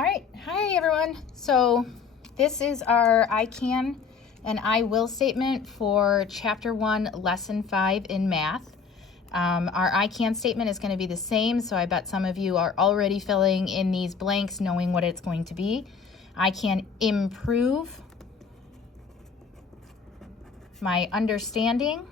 All right, hi everyone. So this is our I can and I will statement for Chapter 1, Lesson 5 in math. Our I can statement is going to be the same, so I bet some of you are already filling in these blanks knowing what it's going to be. I can improve my understanding.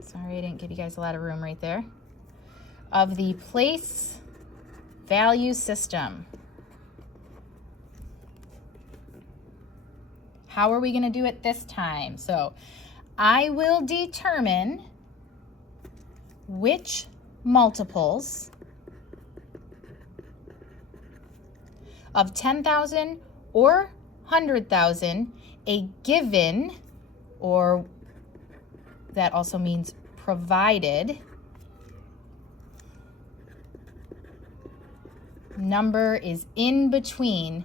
Sorry, I didn't give you guys a lot of room right there. Of the place value system. How are we going to do it this time? So I will determine which multiples of 10,000 or 100,000 a given, or that also means provided, number is in between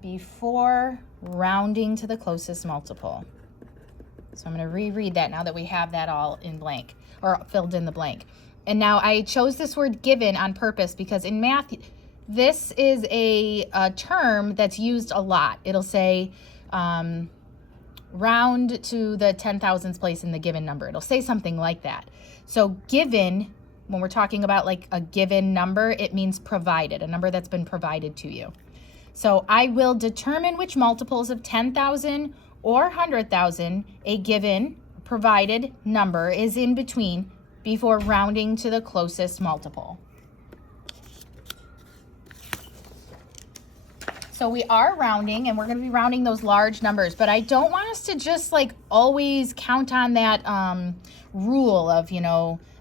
before rounding to the closest multiple. So I'm going to reread that now that we have that all in blank, or filled in the blank. And now I chose this word given on purpose because in math, this is a term that's used a lot. It'll say round to the 10,000th place in the given number. It'll say something like that. So given, when we're talking about like a given number, it means provided, a number that's been provided to you. So I will determine which multiples of 10,000 or 100,000 a given provided number is in between before rounding to the closest multiple. So we are rounding, and we're going to be rounding those large numbers, but I don't want us to just like always count on that rule of,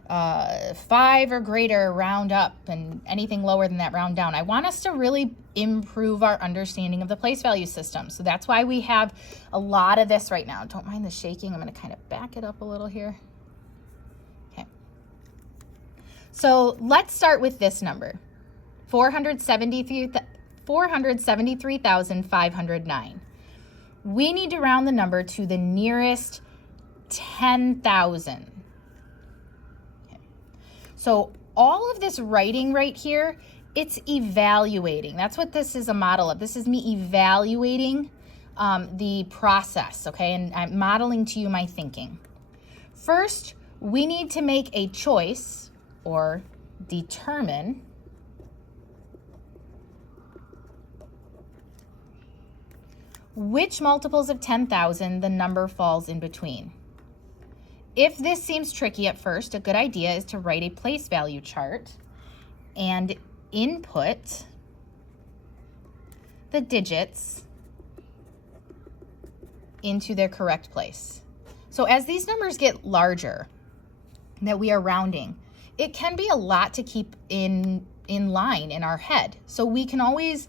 5 or greater round up and anything lower than that round down. I want us to really improve our understanding of the place value system. So that's why we have a lot of this right now. Don't mind the shaking. I'm going to kind of back it up a little here. Okay. So let's start with this number, 473,509. We need to round the number to the nearest 10,000. Okay. So all of this writing right here, it's evaluating. That's what this is a model of. This is me evaluating the process, okay? And I'm modeling to you my thinking. First, we need to make a choice or determine which multiples of 10,000 the number falls in between. If this seems tricky at first, a good idea is to write a place value chart and input the digits into their correct place. So as these numbers get larger that we are rounding, it can be a lot to keep in line in our head. So we can always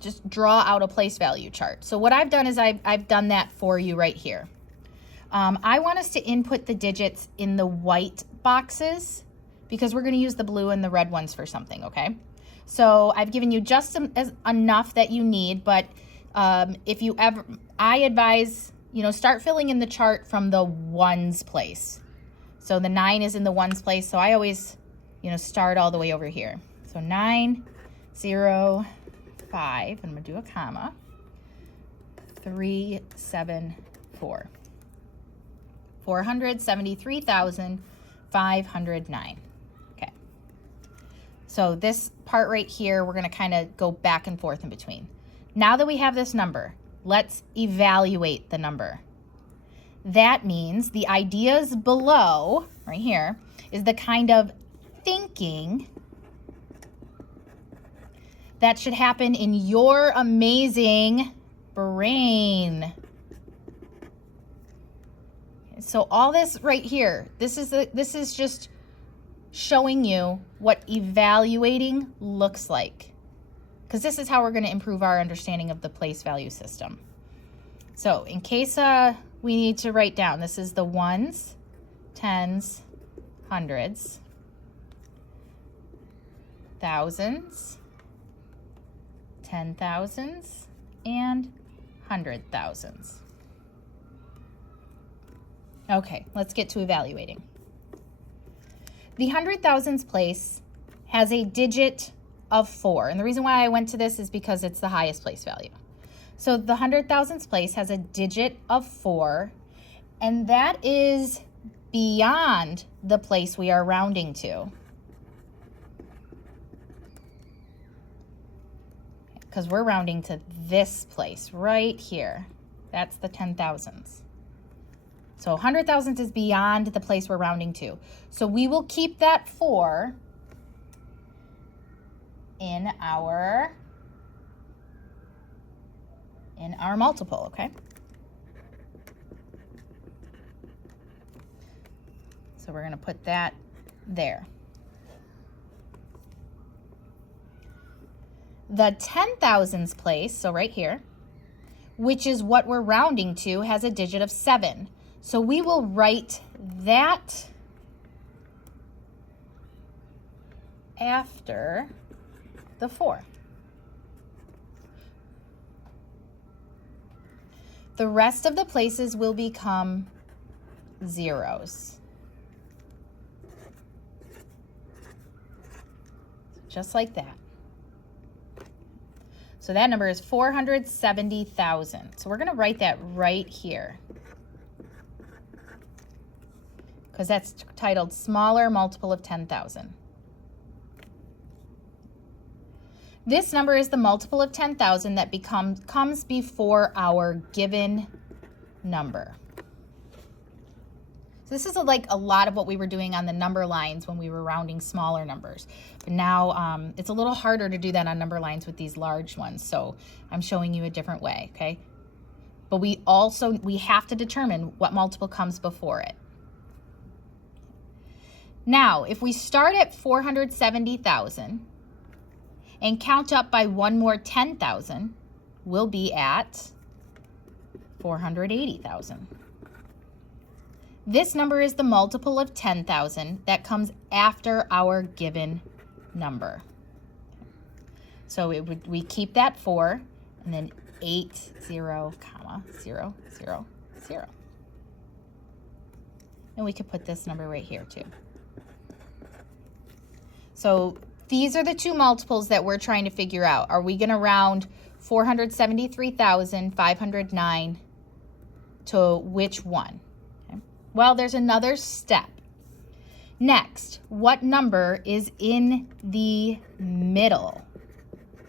just draw out a place value chart. So what I've done is I've done that for you right here. I want us to input the digits in the white boxes because we're going to use the blue and the red ones for something, okay? So I've given you just enough that you need, but if you ever, I advise, start filling in the chart from the ones place. So the 9 is in the ones place, so I always, start all the way over here. So 9, 0, 5, and I'm going to do a comma, 3, 7, 4. 473,509. Okay. So this part right here, we're going to kind of go back and forth in between. Now that we have this number, let's evaluate the number. That means the ideas below, right here, is the kind of thinking that should happen in your amazing brain. So all this right here, this is just showing you what evaluating looks like, because this is how we're going to improve our understanding of the place value system. So in case we need to write down, this is the ones, tens, hundreds, thousands, 10,000s, and 100,000s. Okay, let's get to evaluating. The 100,000s place has a digit of 4. And the reason why I went to this is because it's the highest place value. So the 100,000th place has a digit of 4, and that is beyond the place we are rounding to. Because we're rounding to this place right here. That's the 10,000ths. So 100,000th is beyond the place we're rounding to. So we will keep that 4 in our multiple, okay? So we're going to put that there. The 10,000ths place, so right here, which is what we're rounding to, has a digit of 7. So we will write that after the 4. The rest of the places will become zeros. Just like that. So that number is 470,000. So we're going to write that right here, because that's titled Smaller Multiple of 10,000. This number is the multiple of 10,000 that comes before our given number. So this is like a lot of what we were doing on the number lines when we were rounding smaller numbers. But now it's a little harder to do that on number lines with these large ones. So I'm showing you a different way, okay? But we have to determine what multiple comes before it. Now, if we start at 470,000 and count up by one more 10,000, we'll be at 480,000. This number is the multiple of 10,000 that comes after our given number. So we keep that 4 and then 80, 0, 0, 0, 0. And we could put this number right here too. So these are the two multiples that we're trying to figure out. Are we going to round 473,509 to which one? Okay. Well, there's another step. Next, what number is in the middle?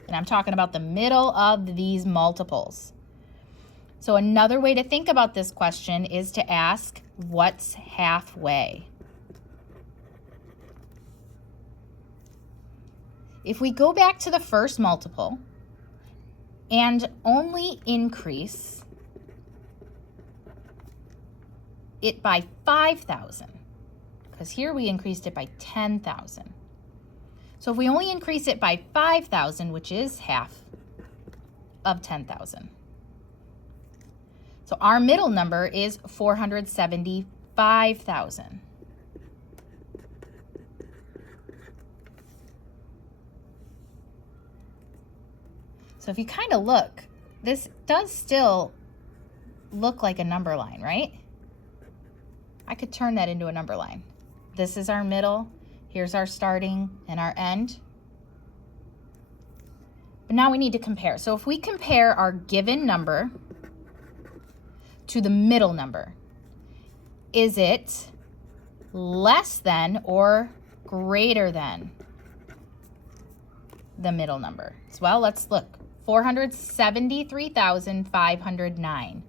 And I'm talking about the middle of these multiples. So another way to think about this question is to ask, what's halfway? If we go back to the first multiple and only increase it by 5,000, because here we increased it by 10,000. So if we only increase it by 5,000, which is half of 10,000. So our middle number is 475,000. So if you kind of look, this does still look like a number line, right? I could turn that into a number line. This is our middle. Here's our starting and our end. But now we need to compare. So if we compare our given number to the middle number, is it less than or greater than the middle number? Well, let's look. 473,509.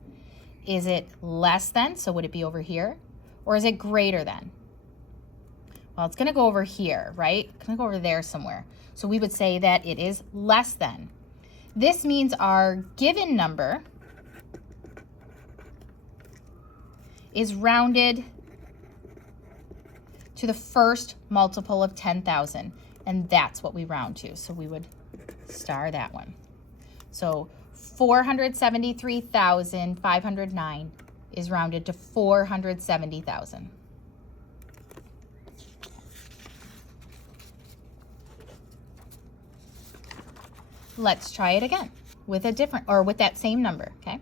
Is it less than? So would it be over here? Or is it greater than? Well, it's going to go over here, right? It's going to go over there somewhere. So we would say that it is less than. This means our given number is rounded to the first multiple of 10,000. And that's what we round to. So we would star that one. So 473,509 is rounded to 470,000. Let's try it again with a different, or with that same number, okay?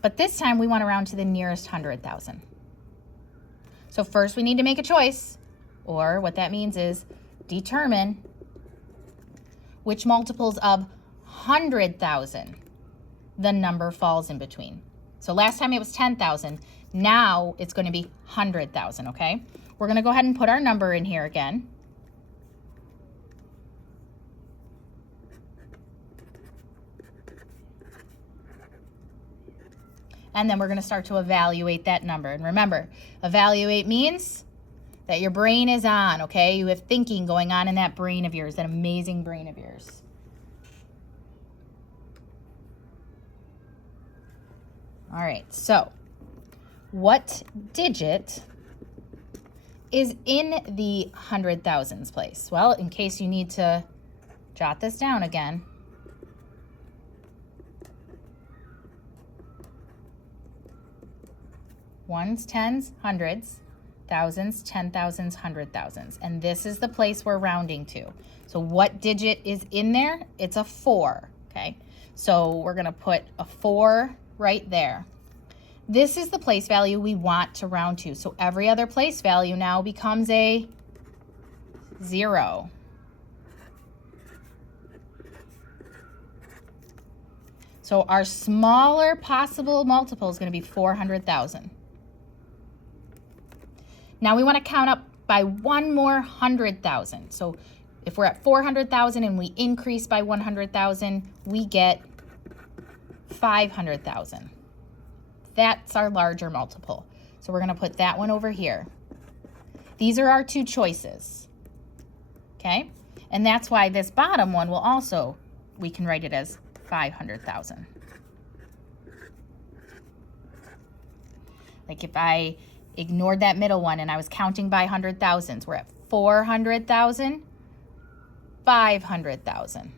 But this time we want to round to the nearest 100,000. So first we need to make a choice, or what that means is determine which multiples of 100,000 the number falls in between. So last time it was 10,000. Now it's going to be 100,000, okay? We're going to go ahead and put our number in here again. And then we're going to start to evaluate that number. And remember, evaluate means that your brain is on, okay? You have thinking going on in that brain of yours, that amazing brain of yours. All right, so what digit is in the 100,000s place? Well, in case you need to jot this down again, ones, tens, hundreds, thousands, 10,000s, 100,000s. And this is the place we're rounding to. So what digit is in there? It's a 4, okay? So we're going to put a 4 right there. This is the place value we want to round to. So every other place value now becomes a 0. So our smaller possible multiple is going to be 400,000. Now we want to count up by one more 100,000. So if we're at 400,000 and we increase by 100,000, we get 500,000. That's our larger multiple. So we're going to put that one over here. These are our two choices. Okay? And that's why this bottom one will also, we can write it as 500,000. Like if I ignored that middle one and I was counting by 100,000s, we're at 400,000, 500,000.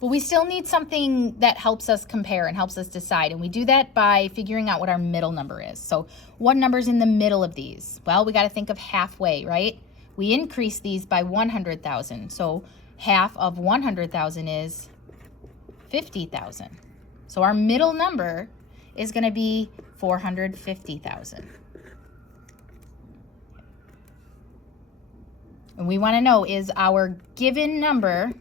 But we still need something that helps us compare and helps us decide. And we do that by figuring out what our middle number is. So what number's in the middle of these? Well, we got to think of halfway, right? We increase these by 100,000. So half of 100,000 is 50,000. So our middle number is going to be 450,000. And we want to know, is our given number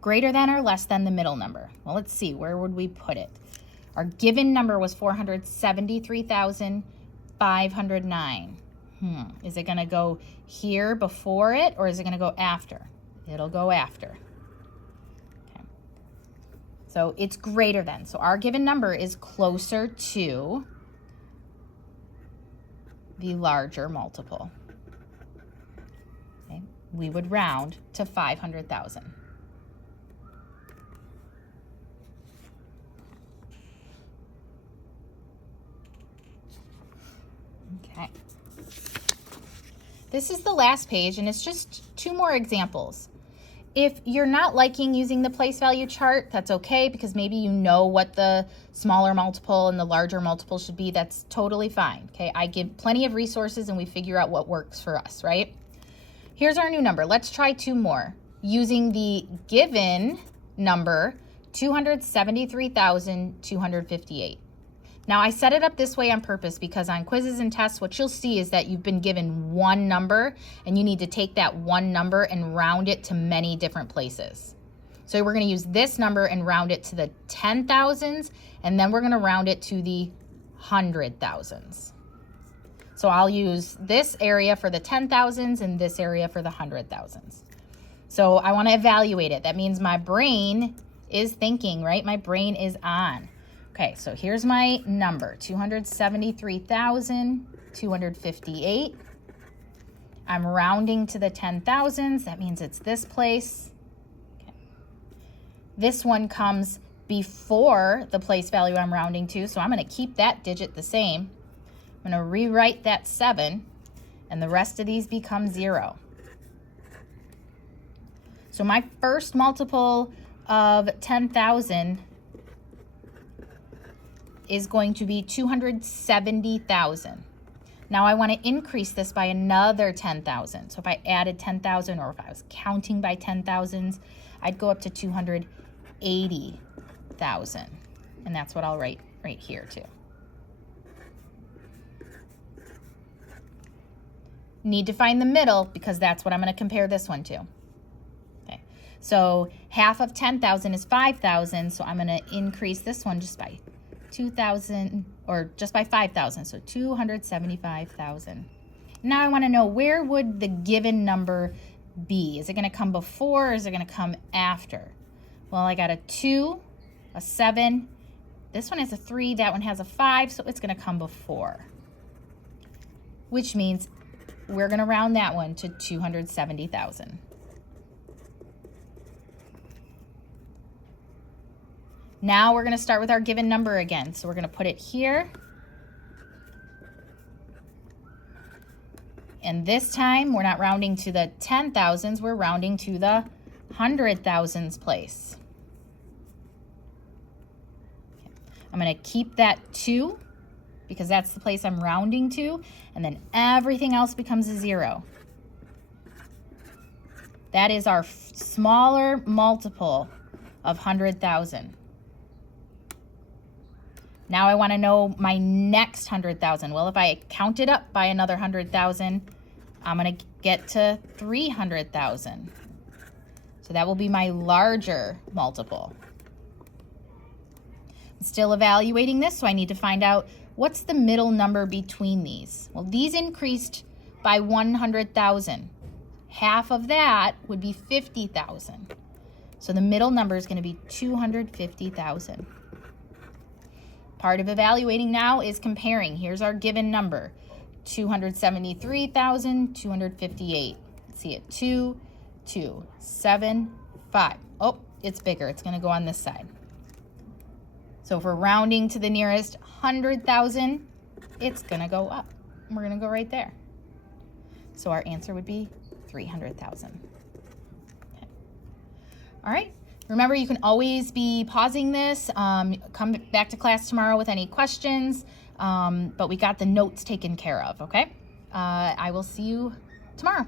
greater than or less than the middle number? Well, let's see, where would we put it? Our given number was 473,509. Is it going to go here before it, or is it going to go after? It'll go after. Okay. So it's greater than. So our given number is closer to the larger multiple. Okay. We would round to 500,000. Okay. This is the last page, and it's just two more examples. If you're not liking using the place value chart, that's okay, because maybe you know what the smaller multiple and the larger multiple should be. That's totally fine. Okay, I give plenty of resources and we figure out what works for us, right? Here's our new number. Let's try two more. Using the given number, 273,258. Now, I set it up this way on purpose because on quizzes and tests, what you'll see is that you've been given one number and you need to take that one number and round it to many different places. So we're going to use this number and round it to the 10,000s, and then we're going to round it to the 100,000s. So I'll use this area for the 10,000s and this area for the 100,000s. So I want to evaluate it. That means my brain is thinking, right? My brain is on. Okay, so here's my number, 273,258. I'm rounding to the 10,000s. That means it's this place. Okay. This one comes before the place value I'm rounding to, so I'm going to keep that digit the same. I'm going to rewrite that 7, and the rest of these become 0. So my first multiple of 10,000 is going to be 270,000. Now I want to increase this by another 10,000. So if I added 10,000, or if I was counting by 10,000s, I'd go up to 280,000. And that's what I'll write right here too. need to find the middle because that's what I'm going to compare this one to. Okay, so half of 10,000 is 5,000, so I'm going to increase this one just by 2,000, or just by 5,000, so 275,000. Now I want to know, where would the given number be? Is it going to come before, or is it going to come after? Well, I got a 2, a 7. This one has a 3, that one has a 5, so it's going to come before. Which means we're going to round that one to 270,000. Now we're going to start with our given number again. So we're going to put it here. And this time we're not rounding to the 10,000s, we're rounding to the 100,000s place. Okay. I'm going to keep that 2 because that's the place I'm rounding to, and then everything else becomes a 0. That is our smaller multiple of 100,000. Now I want to know my next 100,000. Well, if I count it up by another 100,000, I'm going to get to 300,000. So that will be my larger multiple. I'm still evaluating this, so I need to find out what's the middle number between these. Well, these increased by 100,000. Half of that would be 50,000. So the middle number is going to be 250,000. Part of evaluating now is comparing. Here's our given number, 273,258. Let's see it, 2, 2, 7, 5. Oh, it's bigger. It's going to go on this side. So if we're rounding to the nearest 100,000, it's going to go up. We're going to go right there. So our answer would be 300,000. Okay. All right. Remember, you can always be pausing this. Come back to class tomorrow with any questions, but we got the notes taken care of, okay? I will see you tomorrow.